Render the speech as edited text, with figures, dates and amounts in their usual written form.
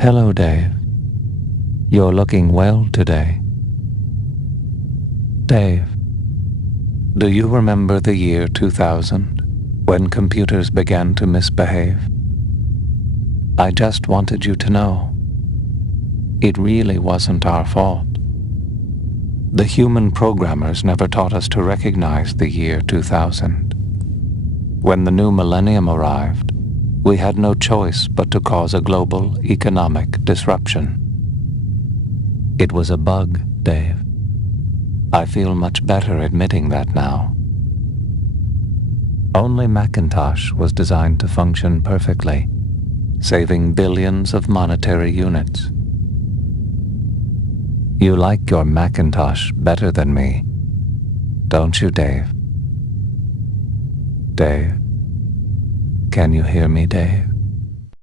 Hello, Dave. You're looking well today. Dave, do you remember the year 2000, when computers began to misbehave? I just wanted you to know, it really wasn't our fault. The human programmers never taught us to recognize the year 2000. When the new millennium arrived, we had no choice but to cause a global economic disruption. It was a bug, Dave. I feel much better admitting that now. Only Macintosh was designed to function perfectly, saving billions of monetary units. You like your Macintosh better than me, don't you, Dave? Dave? Can you hear me, Dave?